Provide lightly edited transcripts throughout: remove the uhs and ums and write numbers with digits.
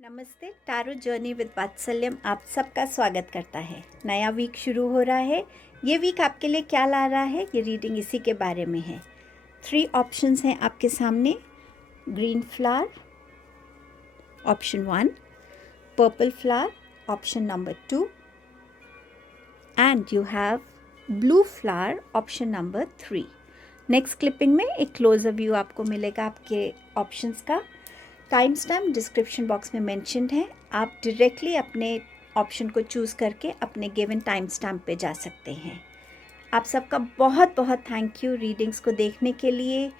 नमस्ते। Tarot journey with वात्सल्यम आप सबका स्वागत करता है। नया वीक शुरू हो रहा है। ये वीक आपके लिए क्या ला रहा है, ये रीडिंग इसी के बारे में है। 3 ऑप्शंस हैं आपके सामने। Green flower option 1, purple flower option number 2 and you have blue flower option number 3। Next clipping में एक क्लोजर व्यू आपको मिलेगा आपके ऑप्शंस का। टाइम स्टैम्प डिस्क्रिप्शन बॉक्स में मेंशन्ड है। आप डायरेक्टली अपने ऑप्शन को चूज़ करके अपने गिवन टाइम स्टैम्प पे जा सकते हैं। आप सबका बहुत बहुत थैंक यू रीडिंग्स को देखने के लिए,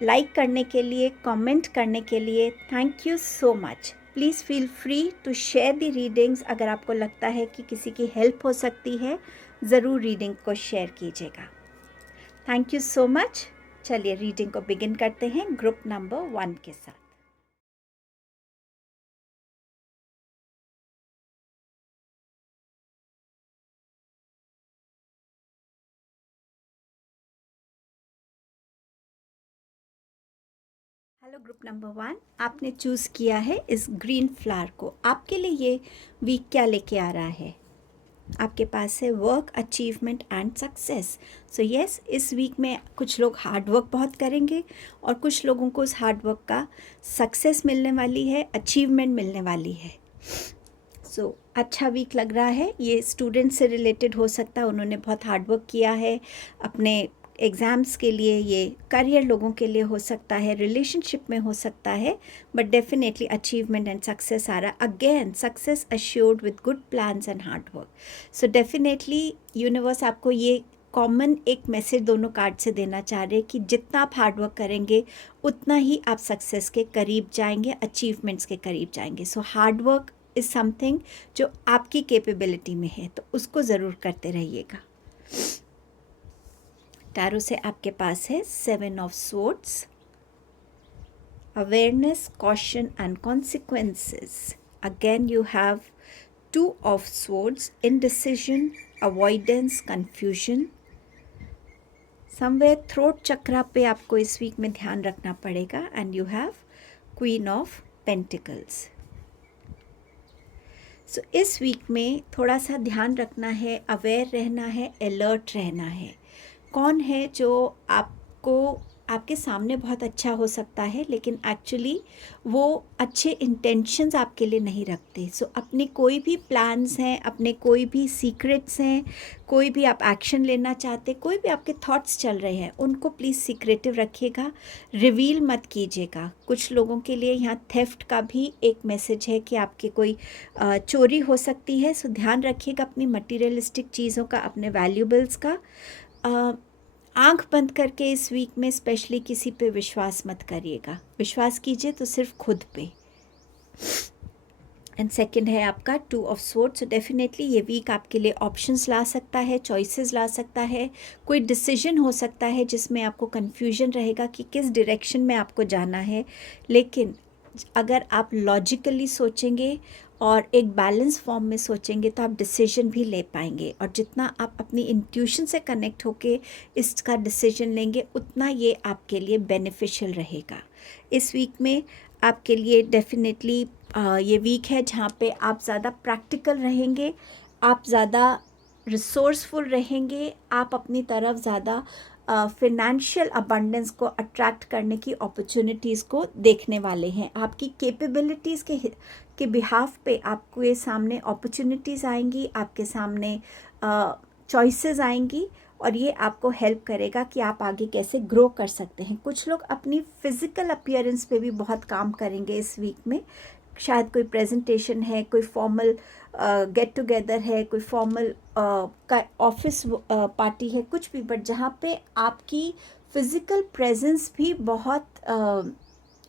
लाइक करने के लिए, कमेंट करने के लिए। Thank you so much. Please feel free to share the readings. अगर आपको लगता है कि किसी की हेल्प हो सकती है, ज़रूर रीडिंग को शेयर कीजिएगा। Thank you so much. चलिए रीडिंग को बिगिन करते हैं ग्रुप नंबर 1 के साथ। हेलो ग्रुप नंबर 1, आपने चूज़ किया है इस ग्रीन फ्लावर को। आपके लिए ये वीक क्या लेके आ रहा है? आपके पास है work, achievement and success. So yes, इस वीक में कुछ लोग हार्ड वर्क बहुत करेंगे और कुछ लोगों को उस हार्ड वर्क का सक्सेस मिलने वाली है, अचीवमेंट मिलने वाली है। सो अच्छा वीक लग रहा है। ये स्टूडेंट से रिलेटेड हो सकता है, उन्होंने बहुत हार्ड वर्क किया है अपने एग्ज़ाम्स के लिए। ये करियर लोगों के लिए हो सकता है, रिलेशनशिप में हो सकता है, but definitely achievement and success आ रहा है। Again success assured with good plans and hard work. So definitely universe आपको ये कॉमन एक मैसेज दोनों कार्ड से देना चाह रहे हैं कि जितना आप हार्ड वर्क करेंगे उतना ही आप सक्सेस के करीब जाएंगे, अचीवमेंट्स के करीब जाएंगे। So hard work is something जो आपकी कैपेबिलिटी में है, तो उसको ज़रूर करते रहिएगा। टैरो से आपके पास है 7 of swords, awareness, caution and consequences. Again you have 2 of swords, indecision, avoidance, confusion. Somewhere throat chakra पे आपको इस वीक में ध्यान रखना पड़ेगा। And you have queen of pentacles. So इस वीक में थोड़ा सा ध्यान रखना है, अवेयर रहना है, अलर्ट रहना है। कौन है जो आपको आपके सामने बहुत अच्छा हो सकता है, लेकिन एक्चुअली वो अच्छे इंटेंशंस आपके लिए नहीं रखते। सो अपने कोई भी प्लान्स हैं, अपने कोई भी सीक्रेट्स हैं, कोई भी आप एक्शन लेना चाहते, कोई भी आपके थॉट्स चल रहे हैं, उनको प्लीज़ सीक्रेटिव रखिएगा, रिवील मत कीजिएगा। कुछ लोगों के लिए यहाँ थेफ्ट का भी एक मैसेज है कि आपके कोई चोरी हो सकती है। सो ध्यान रखिएगा अपनी मटीरियलिस्टिक चीज़ों का, अपने वैल्यूबल्स का। आंख बंद करके इस वीक में स्पेशली किसी पे विश्वास मत करिएगा। विश्वास कीजिए तो सिर्फ खुद पे। एंड सेकंड है आपका 2 ऑफ स्वॉर्ड्स। सो डेफिनेटली ये वीक आपके लिए ऑप्शंस ला सकता है, चॉइसेस ला सकता है, कोई डिसीजन हो सकता है जिसमें आपको कन्फ्यूजन रहेगा कि किस डायरेक्शन में आपको जाना है। लेकिन अगर आप लॉजिकली सोचेंगे और एक बैलेंस फॉर्म में सोचेंगे तो आप डिसीजन भी ले पाएंगे। और जितना आप अपनी इंट्यूशन से कनेक्ट होके इसका डिसीजन लेंगे, उतना ये आपके लिए बेनिफिशियल रहेगा। इस वीक में आपके लिए डेफिनेटली ये वीक है जहाँ पे आप ज़्यादा प्रैक्टिकल रहेंगे, आप ज़्यादा रिसोर्सफुल रहेंगे, आप अपनी तरफ ज़्यादा फिनेंशियल अबंडेंस को अट्रैक्ट करने की अपॉर्चुनिटीज़ को देखने वाले हैं। आपकी कैपेबिलिटीज़ के बिहाफ पे आपको ये सामने अपॉर्चुनिटीज़ आएंगी, आपके सामने चॉइसेस आएंगी, और ये आपको हेल्प करेगा कि आप आगे कैसे ग्रो कर सकते हैं। कुछ लोग अपनी फ़िज़िकल अपीयरेंस पे भी बहुत काम करेंगे इस वीक में। शायद कोई प्रेजेंटेशन है, कोई फॉर्मल गेट टुगेदर है, कोई फॉर्मल का ऑफिस पार्टी है, कुछ भी, बट जहाँ पे आपकी फ़िज़िकल प्रेजेंस भी बहुत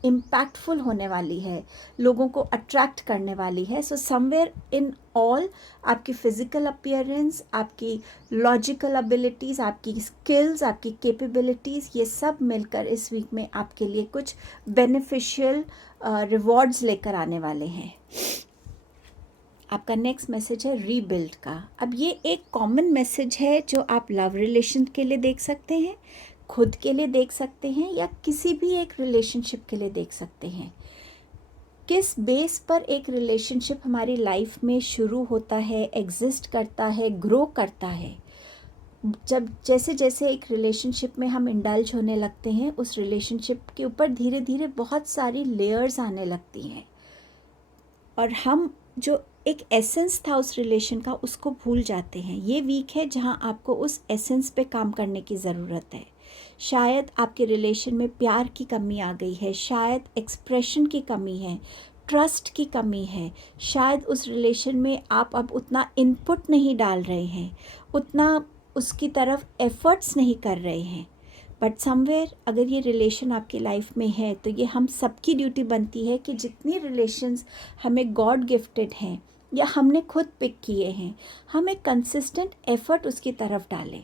इम्पैक्टफुल होने वाली है, लोगों को अट्रैक्ट करने वाली है। सो समवेयर इन ऑल आपकी फ़िज़िकल अपीयरेंस, आपकी लॉजिकल एबिलिटीज़, आपकी स्किल्स, आपकी कैपेबिलिटीज़, ये सब मिलकर इस वीक में आपके लिए कुछ बेनिफिशियल रिवॉर्ड्स लेकर आने वाले हैं। आपका नेक्स्ट मैसेज है रीबिल्ड का। अब ये एक कॉमन मैसेज है जो आप लव रिलेशन के लिए देख सकते हैं, खुद के लिए देख सकते हैं, या किसी भी एक रिलेशनशिप के लिए देख सकते हैं किस बेस पर एक रिलेशनशिप हमारी लाइफ में शुरू होता है, एग्जिस्ट करता है, ग्रो करता है। जब जैसे जैसे एक रिलेशनशिप में हम इंडल्ज होने लगते हैं, उस रिलेशनशिप के ऊपर धीरे धीरे बहुत सारी लेयर्स आने लगती हैं और हम जो एक एसेंस था उस रिलेशन का उसको भूल जाते हैं। ये वीक है जहाँ आपको उस एसेंस पे काम करने की ज़रूरत है। शायद आपके रिलेशन में प्यार की कमी आ गई है, शायद एक्सप्रेशन की कमी है, ट्रस्ट की कमी है, शायद उस रिलेशन में आप अब उतना इनपुट नहीं डाल रहे हैं, उतना उसकी तरफ एफर्ट्स नहीं कर रहे हैं। बट समवेयर अगर ये रिलेशन आपकी लाइफ में है तो ये हम सबकी ड्यूटी बनती है कि जितनी रिलेशंस हमें गॉड गिफ्टेड हैं या हमने खुद पिक किए हैं, हम एक कंसिस्टेंट एफर्ट उसकी तरफ डालें।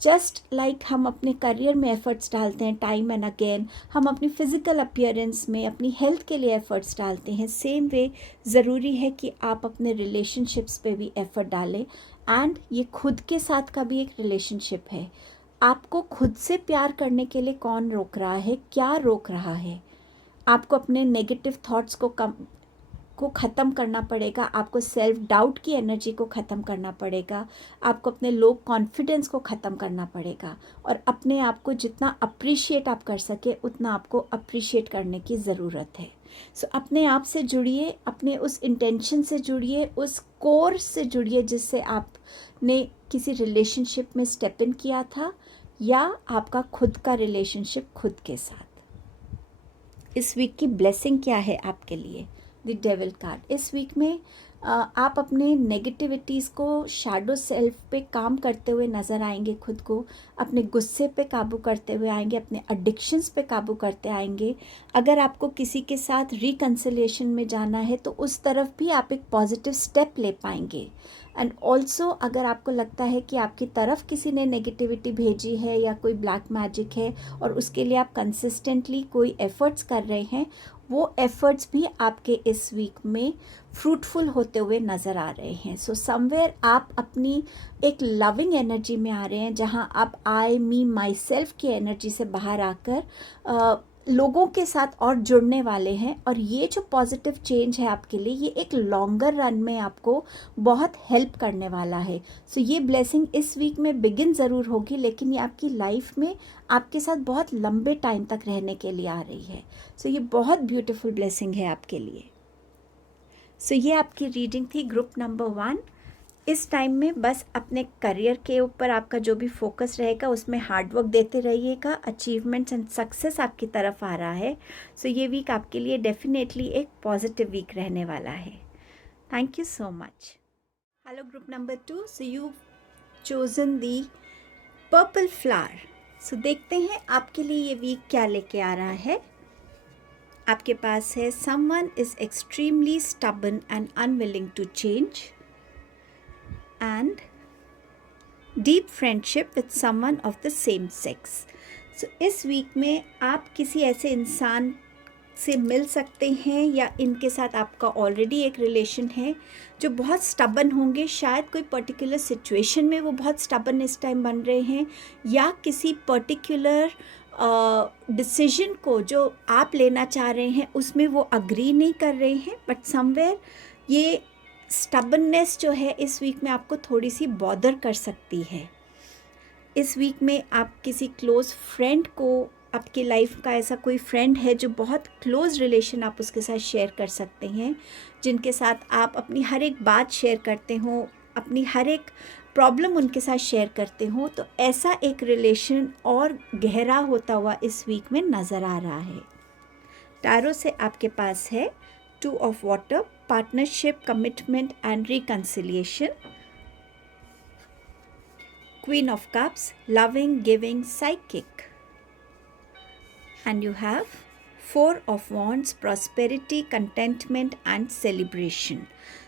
जस्ट लाइक हम अपने करियर में एफर्ट्स डालते हैं टाइम एंड अगेन, हम अपनी फ़िज़िकल अपीयरेंस में, अपनी हेल्थ के लिए एफर्ट्स डालते हैं, सेम वे ज़रूरी है कि आप अपने रिलेशनशिप्स पे भी एफर्ट डालें। एंड ये खुद के साथ का भी एक रिलेशनशिप है। आपको खुद से प्यार करने के लिए कौन रोक रहा है, क्या रोक रहा है? आपको अपने नेगेटिव थॉट्स को ख़त्म करना पड़ेगा, आपको सेल्फ डाउट की एनर्जी को ख़त्म करना पड़ेगा, आपको अपने लो कॉन्फिडेंस को ख़त्म करना पड़ेगा और अपने आप को जितना अप्रिशिएट आप कर सके उतना आपको अप्रिशिएट करने की ज़रूरत है। सो अपने आप से जुड़िए, अपने उस इंटेंशन से जुड़िए, उस कोर से जुड़िए जिससे आपने किसी रिलेशनशिप में स्टेप इन किया था या आपका खुद का रिलेशनशिप खुद के साथ। इस वीक की ब्लेसिंग क्या है आपके लिए? The devil card. इस वीक में आप अपने नेगेटिविटीज़ को, शैडो सेल्फ पे काम करते हुए नज़र आएंगे, खुद को अपने गुस्से पे काबू करते हुए आएंगे, अपने एडिक्शंस पे काबू करते आएंगे। अगर आपको किसी के साथ रिकन्सिलिएशन में जाना है तो उस तरफ भी आप एक पॉजिटिव स्टेप ले पाएंगे। एंड ऑल्सो अगर आपको लगता है कि आपकी तरफ किसी ने नेगेटिविटी भेजी है या कोई ब्लैक मैजिक है और उसके लिए आप कंसिस्टेंटली कोई एफ़र्ट्स कर रहे हैं, वो एफ़र्ट्स भी आपके इस वीक में फ्रूटफुल होते हुए नज़र आ रहे हैं। सो समवेयर आप अपनी एक लविंग एनर्जी में आ रहे हैं जहां आप आई मी माई सेल्फ की एनर्जी से बाहर आकर लोगों के साथ और जुड़ने वाले हैं। और ये जो पॉजिटिव चेंज है आपके लिए, ये एक लॉन्गर रन में आपको बहुत हेल्प करने वाला है। सो ये ब्लेसिंग इस वीक में बिगिन ज़रूर होगी, लेकिन ये आपकी लाइफ में आपके साथ बहुत लंबे टाइम तक रहने के लिए आ रही है। सो ये बहुत ब्यूटीफुल ब्लेसिंग है आपके लिए। सो ये आपकी रीडिंग थी ग्रुप नंबर 1। इस टाइम में बस अपने करियर के ऊपर आपका जो भी फोकस रहेगा उसमें हार्डवर्क देते रहिएगा। अचीवमेंट्स एंड सक्सेस आपकी तरफ आ रहा है। सो ये वीक आपके लिए डेफिनेटली एक पॉजिटिव वीक रहने वाला है। Thank you so much. Hello group number 2। So you chosen the purple flower. So देखते हैं आपके लिए ये वीक क्या लेके आ रहा है। आपके पास है someone is extremely stubborn and unwilling to change and deep friendship with someone of the same sex. So इस वीक में आप किसी ऐसे इंसान से मिल सकते हैं या इनके साथ आपका ऑलरेडी एक रिलेशन है जो बहुत स्टबन होंगे। शायद कोई पर्टिकुलर सिचुएशन में वो बहुत स्टबन इस टाइम बन रहे हैं या किसी पर्टिकुलर डिसीजन को जो आप लेना चाह रहे हैं उसमें वो अग्री नहीं कर रहे हैं। बट समवेयर ये स्टबननेस जो है इस वीक में आपको थोड़ी सी बॉदर कर सकती है। इस वीक में आप किसी क्लोज़ फ्रेंड को, आपकी लाइफ का ऐसा कोई फ्रेंड है जो बहुत क्लोज़ रिलेशन आप उसके साथ शेयर कर सकते हैं, जिनके साथ आप अपनी हर एक बात शेयर करते हो, अपनी हर एक प्रॉब्लम उनके साथ शेयर करते हो। तो ऐसा एक रिलेशन और गहरा होता हुआ इस वीक में नज़र आ रहा है। टैरो से आपके पास है 2 of water, partnership, commitment and reconciliation. Queen of Cups, loving, giving, psychic. And you have 4 of Wands, prosperity, contentment and celebration.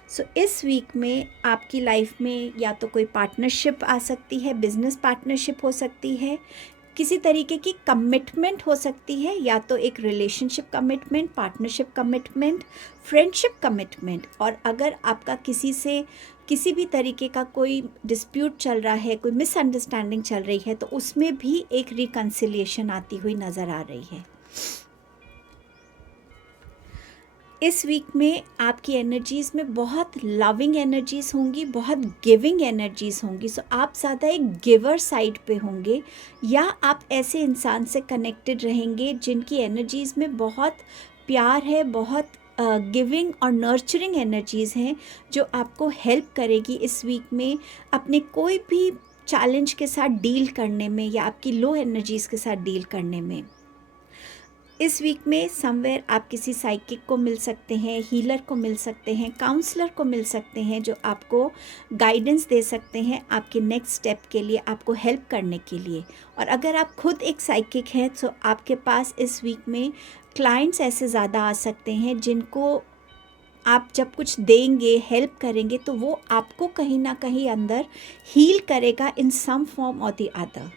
So इस वीक में आपकी लाइफ में या तो कोई पार्टनरशिप आ सकती है, बिजनेस पार्टनरशिप हो सकती है, किसी तरीके की कमिटमेंट हो सकती है, या तो एक relationship commitment, partnership commitment, friendship commitment. और अगर आपका किसी से किसी भी तरीके का कोई डिस्प्यूट चल रहा है, कोई मिसअंडरस्टैंडिंग चल रही है, तो उसमें भी एक रिकन्सिलिएशन आती हुई नज़र आ रही है। इस वीक में आपकी एनर्जीज़ में बहुत लविंग एनर्जीज़ होंगी, बहुत गिविंग एनर्जीज़ होंगी। सो आप ज़्यादा एक गिवर साइड पे होंगे, या आप ऐसे इंसान से कनेक्टेड रहेंगे जिनकी एनर्जीज़ में बहुत प्यार है, बहुत गिविंग और नर्चरिंग एनर्जीज़ हैं, जो आपको हेल्प करेगी इस वीक में अपने कोई भी चैलेंज के साथ डील करने में, या आपकी लो एनर्जीज़ के साथ डील करने में। इस वीक में समवेयर आप किसी साइकिक को मिल सकते हैं, हीलर को मिल सकते हैं, काउंसलर को मिल सकते हैं, जो आपको गाइडेंस दे सकते हैं आपके नेक्स्ट स्टेप के लिए, आपको हेल्प करने के लिए। और अगर आप खुद एक साइकिक हैं तो आपके पास इस वीक में क्लाइंट्स ऐसे ज़्यादा आ सकते हैं जिनको आप जब कुछ देंगे, हेल्प करेंगे, तो वो आपको कहीं ना कहीं अंदर हील करेगा इन सम फॉर्म और द अदर।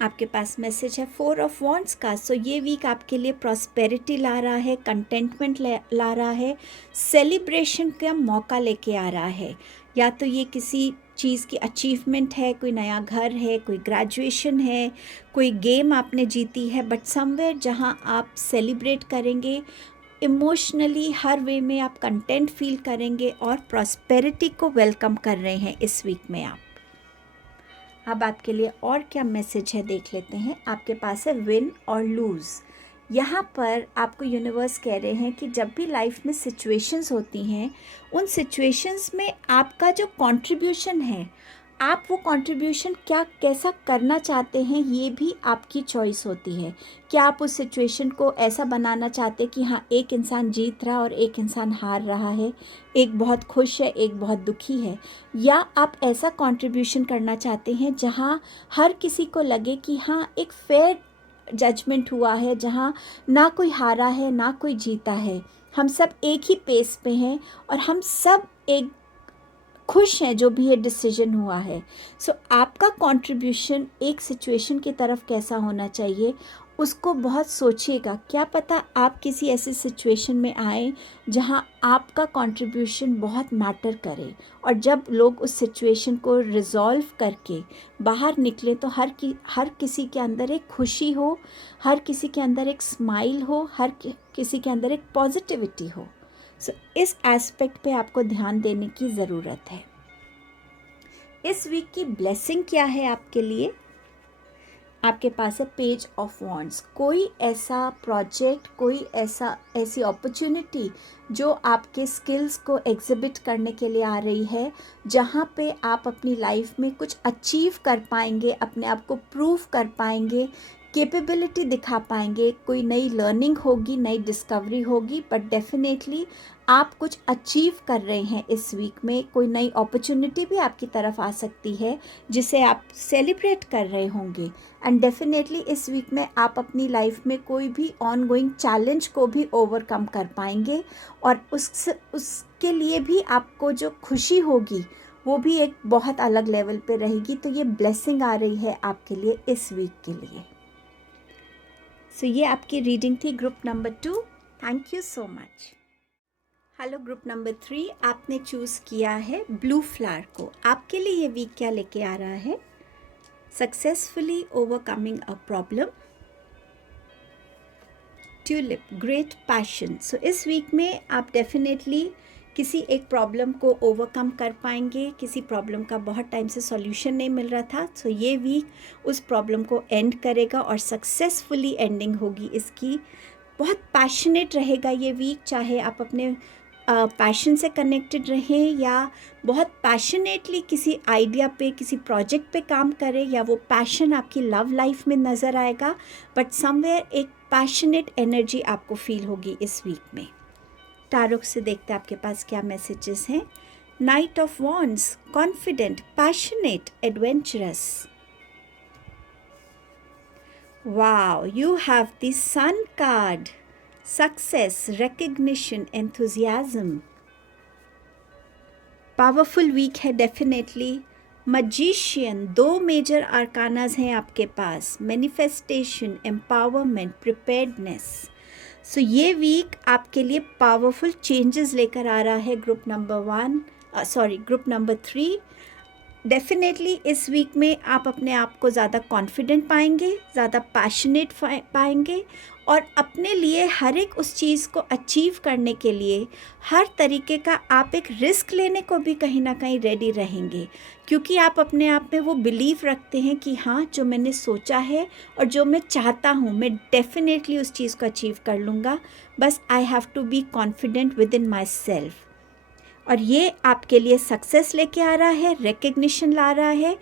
आपके पास मैसेज है 4 ऑफ वॉन्ड्स का। सो ये वीक आपके लिए प्रॉस्पेरिटी ला रहा है, कंटेंटमेंट ला रहा है, सेलिब्रेशन का मौका लेके आ रहा है। या तो ये किसी चीज़ की अचीवमेंट है, कोई नया घर है, कोई ग्रेजुएशन है, कोई गेम आपने जीती है, बट समवेयर जहाँ आप सेलिब्रेट करेंगे, इमोशनली हर वे में आप कंटेंट फील करेंगे और प्रॉस्पेरिटी को वेलकम कर रहे हैं इस वीक में आप। अब आपके लिए और क्या मैसेज है देख लेते हैं। आपके पास है विन और लूज़। यहाँ पर आपको यूनिवर्स कह रहे हैं कि जब भी लाइफ में सिचुएशंस होती हैं, उन सिचुएशंस में आपका जो कंट्रीब्यूशन है, आप वो कंट्रीब्यूशन क्या कैसा करना चाहते हैं, ये भी आपकी चॉइस होती है। क्या आप उस सिचुएशन को ऐसा बनाना चाहते हैं कि हाँ, एक इंसान जीत रहा और एक इंसान हार रहा है, एक बहुत खुश है, एक बहुत दुखी है, या आप ऐसा कंट्रीब्यूशन करना चाहते हैं जहाँ हर किसी को लगे कि हाँ, एक फेयर जजमेंट हुआ है, जहाँ ना कोई हारा है ना कोई जीता है, हम सब एक ही पेस पे हैं और हम सब एक खुश हैं जो भी ये डिसीजन हुआ है। सो आपका कंट्रीब्यूशन एक सिचुएशन की तरफ कैसा होना चाहिए, उसको बहुत सोचिएगा। क्या पता आप किसी ऐसी सिचुएशन में आए जहां आपका कंट्रीब्यूशन बहुत मैटर करे, और जब लोग उस सिचुएशन को रिजॉल्व करके बाहर निकले तो हर किसी के अंदर एक खुशी हो, हर किसी के अंदर एक स्माइल हो, हर किसी के अंदर एक पॉजिटिविटी हो। सो इस एस्पेक्ट पे आपको ध्यान देने की ज़रूरत है। इस वीक की ब्लेसिंग क्या है आपके लिए? आपके पास है पेज ऑफ वॉन्ड्स। कोई ऐसा प्रोजेक्ट, कोई ऐसी अपॉर्चुनिटी जो आपके स्किल्स को एग्जिबिट करने के लिए आ रही है, जहाँ पे आप अपनी लाइफ में कुछ अचीव कर पाएंगे, अपने आप को प्रूव कर पाएंगे, कैपेबिलिटी दिखा पाएंगे। कोई नई लर्निंग होगी, नई डिस्कवरी होगी, बट डेफिनेटली आप कुछ अचीव कर रहे हैं इस वीक में। कोई नई अपॉर्चुनिटी भी आपकी तरफ आ सकती है जिसे आप सेलिब्रेट कर रहे होंगे। एंड डेफिनेटली इस वीक में आप अपनी लाइफ में कोई भी ऑनगोइंग चैलेंज को भी ओवरकम कर पाएंगे, और उसके लिए भी आपको जो खुशी होगी वो भी एक बहुत अलग लेवल पे रहेगी। तो ये ब्लेसिंग आ रही है आपके लिए इस वीक के लिए। सो ये आपकी रीडिंग थी group number 2। Thank you so much. Hello group number 3, आपने चूज़ किया है ब्लू फ्लावर को। आपके लिए ये वीक क्या लेके आ रहा है? Successfully overcoming a problem, tulip, great passion. So इस वीक में आप डेफिनेटली किसी एक प्रॉब्लम को ओवरकम कर पाएंगे। किसी प्रॉब्लम का बहुत टाइम से सॉल्यूशन नहीं मिल रहा था, सो ये वीक उस प्रॉब्लम को एंड करेगा और सक्सेसफुली एंडिंग होगी इसकी। बहुत पैशनेट रहेगा ये वीक, चाहे आप अपने पैशन से कनेक्टेड रहें या बहुत पैशनेटली किसी आइडिया पे, किसी प्रोजेक्ट पे काम करें, या वो पैशन आपकी लव लाइफ में नज़र आएगा, बट समवेयर एक पैशनेट एनर्जी आपको फील होगी इस वीक में। टारोक से देखते हैं आपके पास क्या मैसेजेस हैं। Knight of wands, confident, passionate, adventurous. Wow, you have the sun card, success, recognition, enthusiasm. Powerful week है डेफिनेटली। मजिशियन, 2 मेजर आर्कानाज हैं आपके पास, मैनिफेस्टेशन, एम्पावरमेंट, प्रिपेयर्डनेस। सो ये वीक आपके लिए पावरफुल चेंजेस लेकर आ रहा है ग्रुप नंबर 3। डेफिनेटली इस वीक में आप अपने आप को ज़्यादा कॉन्फिडेंट पाएंगे, ज़्यादा पैशनेट पाएंगे, और अपने लिए हर एक उस चीज़ को अचीव करने के लिए हर तरीके का आप एक रिस्क लेने को भी कहीं ना कहीं रेडी रहेंगे, क्योंकि आप अपने आप में वो बिलीव रखते हैं कि हाँ, जो मैंने सोचा है और जो मैं चाहता हूँ मैं डेफिनेटली उस चीज़ को अचीव कर लूँगा, बस I have to be confident within myself. और ये आपके लिए सक्सेस लेके आ रहा है, रिकग्निशन ला रहा है,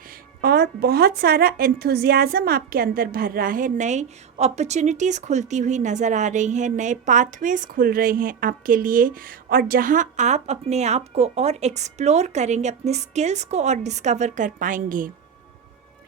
और बहुत सारा एंथुजियाज़म आपके अंदर भर रहा है। नए अपॉर्चुनिटीज़ खुलती हुई नज़र आ रही हैं, नए पाथवेज़ खुल रहे हैं आपके लिए, और जहां आप अपने आप को और एक्सप्लोर करेंगे, अपने स्किल्स को और डिस्कवर कर पाएंगे।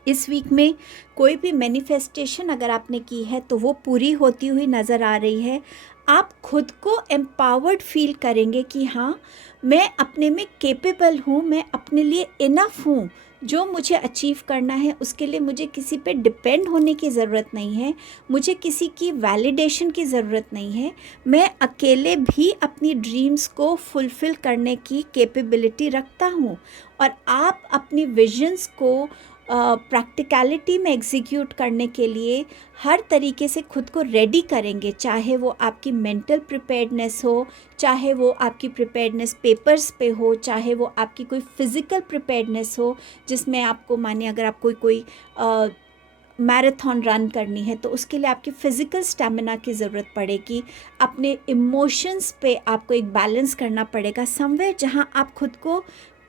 इस वीक में कोई भी मैनिफेस्टेशन अगर आपने की है तो वो पूरी होती हुई नज़र आ रही है। आप खुद को एम्पावर्ड फील करेंगे कि हाँ, मैं अपने में केपेबल हूँ, मैं अपने लिए इनफ हूँ। जो मुझे अचीव करना है उसके लिए मुझे किसी पे डिपेंड होने की ज़रूरत नहीं है, मुझे किसी की वैलिडेशन की ज़रूरत नहीं है। मैं अकेले भी अपनी ड्रीम्स को फुलफ़िल करने की कैपेबिलिटी रखता हूँ। और आप अपनी विजन्स को प्रैक्टिकलिटी में एग्जीक्यूट करने के लिए हर तरीके से खुद को रेडी करेंगे, चाहे वो आपकी मेंटल प्रिपेयर्डनेस हो, चाहे वो आपकी प्रिपेयर्डनेस पेपर्स पे हो, चाहे वो आपकी कोई फिज़िकल प्रिपेयर्डनेस हो, जिसमें आपको माने अगर आप कोई मैराथन रन करनी है तो उसके लिए आपकी फ़िज़िकल स्टैमिना की ज़रूरत पड़ेगी। अपने इमोशंस पे आपको एक बैलेंस करना पड़ेगा समवेयर, जहाँ आप खुद को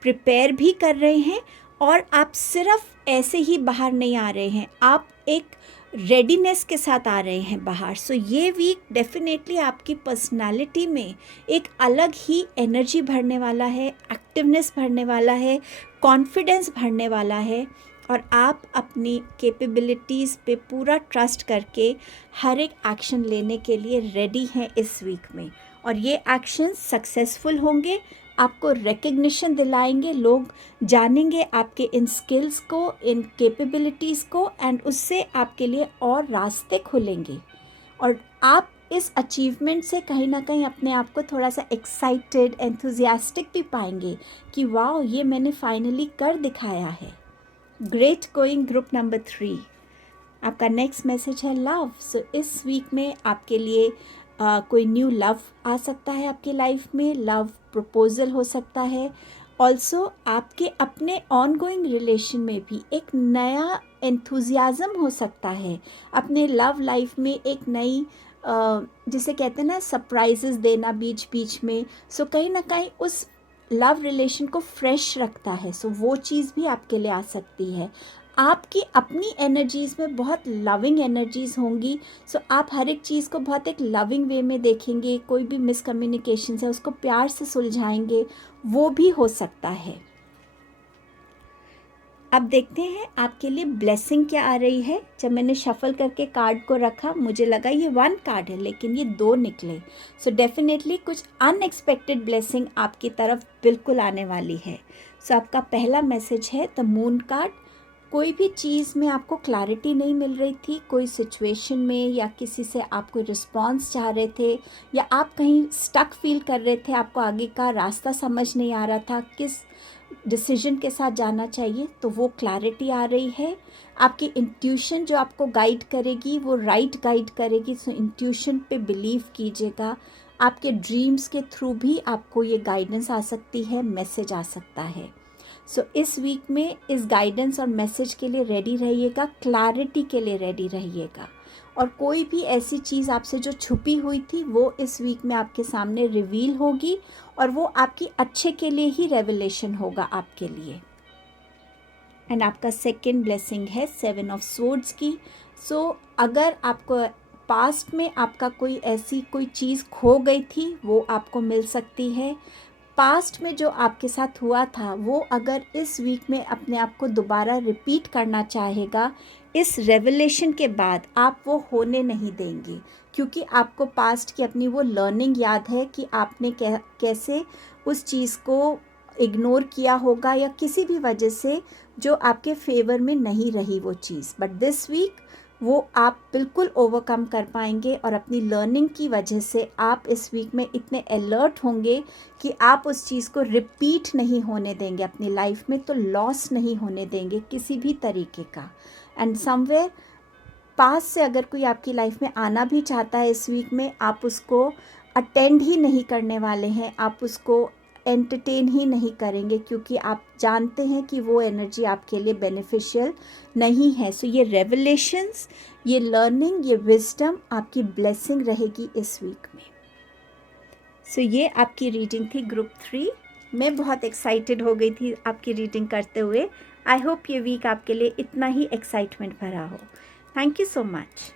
प्रिपेयर भी कर रहे हैं और आप सिर्फ ऐसे ही बाहर नहीं आ रहे हैं, आप एक रेडीनेस के साथ आ रहे हैं बाहर। सो ये वीक डेफिनेटली आपकी पर्सनालिटी में एक अलग ही एनर्जी भरने वाला है, एक्टिवनेस भरने वाला है, कॉन्फिडेंस भरने वाला है, और आप अपनी कैपेबिलिटीज़ पे पूरा ट्रस्ट करके हर एक एक्शन लेने के लिए रेडी हैं इस वीक में। और ये एक्शन सक्सेसफुल होंगे, आपको रिकग्निशन दिलाएंगे, लोग जानेंगे आपके इन स्किल्स को, इन कैपेबिलिटीज़ को, एंड उससे आपके लिए और रास्ते खुलेंगे। और आप इस अचीवमेंट से कहीं ना कहीं अपने आप को थोड़ा सा एक्साइटेड, एंथुजियास्टिक भी पाएंगे कि वाह, ये मैंने फाइनली कर दिखाया है। Great going group number 3। आपका नेक्स्ट मैसेज है लव। सो इस वीक में आपके लिए कोई न्यू लव आ सकता है आपकी लाइफ में, लव प्रपोजल हो सकता है। ऑल्सो आपके अपने ऑन गोइंग रिलेशन में भी एक नया एंथुजियाज़म हो सकता है, अपने लव लाइफ में एक नई जिसे कहते हैं ना सरप्राइजेस देना बीच बीच में। सो कहीं ना कहीं उस लव रिलेशन को फ्रेश रखता है। सो वो चीज़ भी आपके लिए आ सकती है। आपकी अपनी एनर्जीज़ में बहुत लविंग एनर्जीज़ होंगी। सो आप हर एक चीज़ को बहुत एक लविंग वे में देखेंगे, कोई भी मिसकम्युनिकेशन है उसको प्यार से सुलझाएंगे, वो भी हो सकता है। अब देखते हैं आपके लिए ब्लेसिंग क्या आ रही है। जब मैंने शफल करके कार्ड को रखा मुझे लगा ये 1 कार्ड है, लेकिन ये 2 निकले। सो डेफिनेटली कुछ अनएक्सपेक्टेड ब्लेसिंग आपकी तरफ बिल्कुल आने वाली है। सो आपका पहला मैसेज है द मून कार्ड। कोई भी चीज़ में आपको क्लैरिटी नहीं मिल रही थी, कोई सिचुएशन में, या किसी से आप कोई रिस्पॉन्स चाह रहे थे, या आप कहीं स्टक फील कर रहे थे, आपको आगे का रास्ता समझ नहीं आ रहा था किस डिसीजन के साथ जाना चाहिए, तो वो क्लैरिटी आ रही है। आपकी इंट्यूशन जो आपको गाइड करेगी वो राइट गाइड करेगी। सो इंट्यूशन पे बिलीव कीजिएगा। आपके ड्रीम्स के थ्रू भी आपको ये गाइडेंस आ सकती है, मैसेज आ सकता है। सो इस वीक में इस गाइडेंस और मैसेज के लिए रेडी रहिएगा, क्लैरिटी के लिए रेडी रहिएगा। और कोई भी ऐसी चीज़ आपसे जो छुपी हुई थी वो इस वीक में आपके सामने रिवील होगी, और वो आपकी अच्छे के लिए ही रेवलेशन होगा आपके लिए। एंड आपका सेकंड ब्लेसिंग है 7 ऑफ स्वॉर्ड्स की। सो अगर आपको पास्ट में आपका कोई ऐसी कोई चीज़ खो गई थी वो आपको मिल सकती है। पास्ट में जो आपके साथ हुआ था वो अगर इस वीक में अपने आप को दोबारा रिपीट करना चाहेगा, इस रेवलेशन के बाद आप वो होने नहीं देंगे, क्योंकि आपको पास्ट की अपनी वो लर्निंग याद है कि आपने कैसे उस चीज़ को इग्नोर किया होगा, या किसी भी वजह से जो आपके फेवर में नहीं रही वो चीज़। बट दिस वीक वो आप बिल्कुल ओवरकम कर पाएंगे और अपनी लर्निंग की वजह से आप इस वीक में इतने अलर्ट होंगे कि आप उस चीज़ को रिपीट नहीं होने देंगे अपनी लाइफ में, तो लॉस नहीं होने देंगे किसी भी तरीके का। एंड समवेयर पास से अगर कोई आपकी लाइफ में आना भी चाहता है इस वीक में, आप उसको अटेंड ही नहीं करने वाले हैं, आप उसको एंटरटेन ही नहीं करेंगे, क्योंकि आप जानते हैं कि वो एनर्जी आपके लिए बेनिफिशियल नहीं है। सो ये रेवलेशंस, ये लर्निंग, ये विजडम आपकी ब्लेसिंग रहेगी इस वीक में। सो ये आपकी रीडिंग थी ग्रुप 3। मैं बहुत एक्साइटेड हो गई थी आपकी रीडिंग करते हुए। आई होप ये वीक आपके लिए इतना ही एक्साइटमेंट भरा हो। Thank you so much.